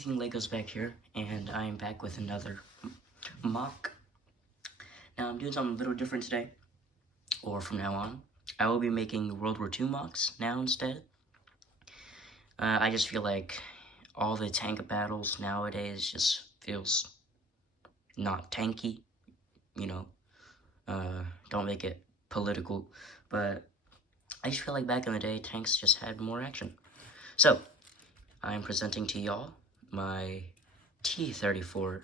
everything Legos back here, and I am back with another mock. Now I'm doing something a little different today, or from now on. I will be making World War II mocks now instead. I just feel like all the tank battles nowadays just feels not tanky, you know. Don't make it political, but I just feel like back in the day, tanks just had more action. So, I'm presenting to y'all my T-34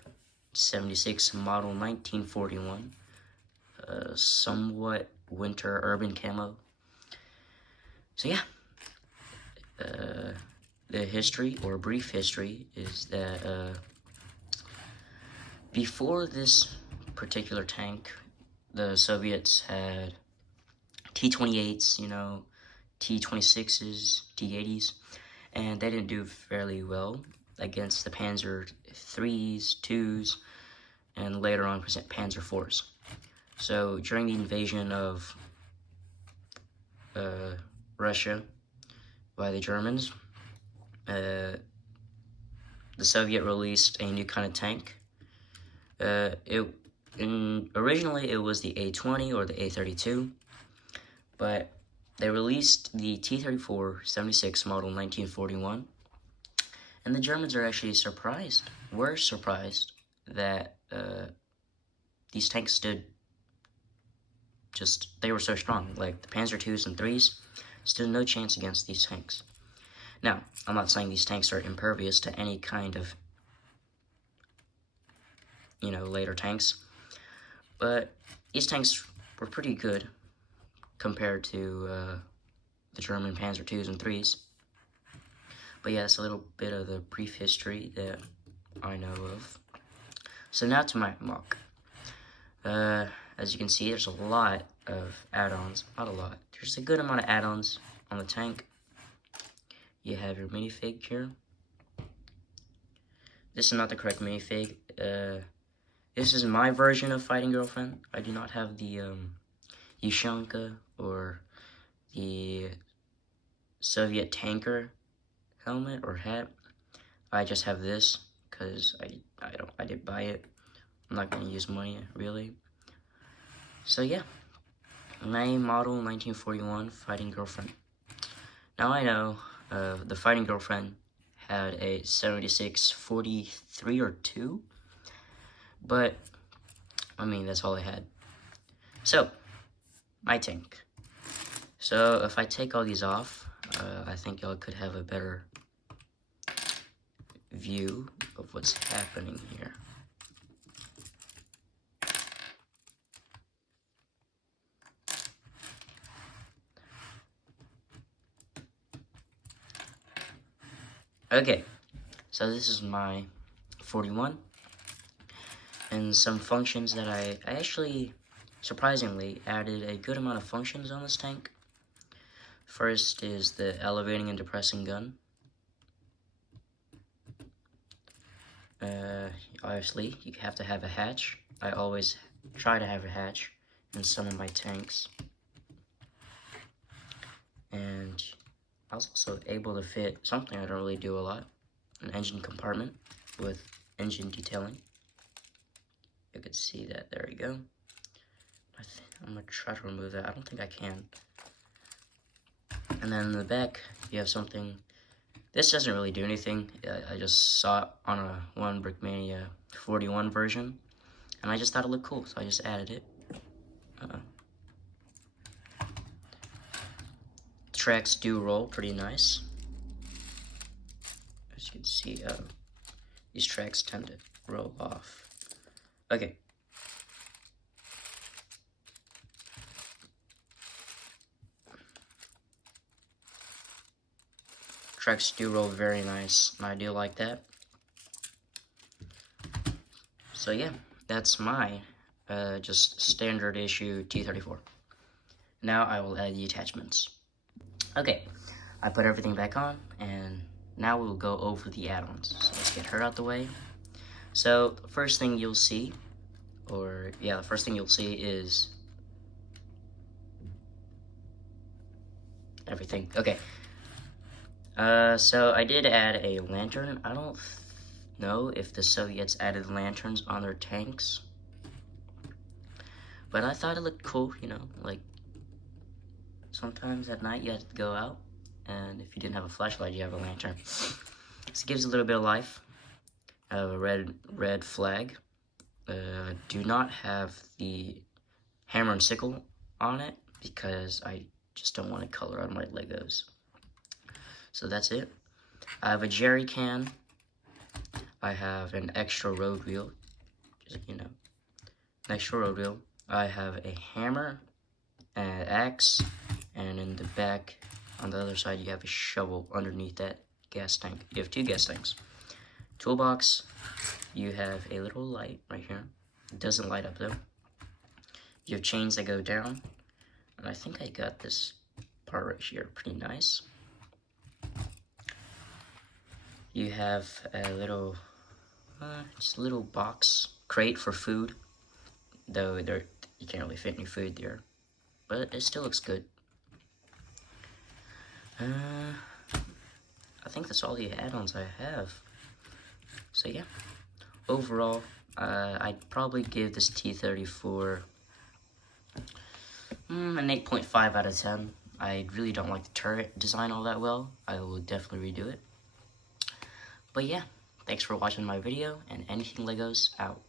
76 model 1941 somewhat winter urban camo. So yeah, the history, or brief history, is that before this particular tank, the Soviets had T-28s, T-26s, T-80s, and they didn't do fairly well against the Panzer IIIs, 2s, and later on Panzer IVs. So during the invasion of Russia by the Germans, the Soviet released a new kind of tank. Originally it was the A-20 or the A-32, but they released the T-34 76 model 1941, and the Germans are actually were surprised that these tanks they were so strong. Like the Panzer IIs and 3s stood no chance against these tanks. Now, I'm not saying these tanks are impervious to any kind of, later tanks, but these tanks were pretty good compared to the German Panzer IIs and 3s. But yeah, that's a little bit of the brief history that I know of. So now to my mock. As you can see, there's a lot of add-ons. Not a lot. There's a good amount of add-ons on the tank. You have your minifig here. This is not the correct minifig. This is my version of Fighting Girlfriend. I do not have the Yushanka or the Soviet tanker helmet or hat. I just have this because I did buy it. I'm not gonna use money really. So yeah, my model 1941 Fighting Girlfriend. Now I know the Fighting Girlfriend had a 76-43 or 2, but I mean that's all I had. So my tank. So if I take all these off, I think y'all could have a better view of what's happening here. Okay, so this is my 41, and some functions that I actually, surprisingly, added a good amount of functions on this tank. First is the elevating and depressing gun. Obviously, you have to have a hatch. I always try to have a hatch in some of my tanks. And I was also able to fit something I don't really do a lot, an engine compartment with engine detailing. You can see that, there we go. I'm gonna try to remove that. I don't think I can. And then in the back, you have something. This doesn't really do anything. I just saw it on a One Brickmania 41 version, and I just thought it looked cool, so I just added it. Tracks do roll pretty nice. As you can see, these tracks tend to roll off. Okay. Tracks do roll very nice, and I do like that. So yeah, that's my just standard issue T-34. Now I will add the attachments. Okay, I put everything back on, and now we'll go over the add-ons. So let's get her out the way. So the first thing you'll see, is everything. Okay. So I did add a lantern. I don't know if the Soviets added lanterns on their tanks. But I thought it looked cool, you know, like sometimes at night you have to go out, and if you didn't have a flashlight, you have a lantern. This gives a little bit of life. I have a red flag. Do not have the hammer and sickle on it because I just don't want to color on my Legos. So that's it. I have a jerry can. I have an extra road wheel, just, you know, an extra road wheel. I have a hammer, an axe, and in the back, on the other side, you have a shovel underneath that gas tank. You have 2 gas tanks. Toolbox, you have a little light right here. It doesn't light up though. You have chains that go down, and I think I got this part right here pretty nice. You have a little, just a little box crate for food, though you can't really fit any food there, but it still looks good. I think that's all the add-ons I have. So yeah, overall, I'd probably give this T-34 an 8.5 out of 10. I really don't like the turret design all that well. I will definitely redo it. But yeah, thanks for watching my video, and Anything Legos out.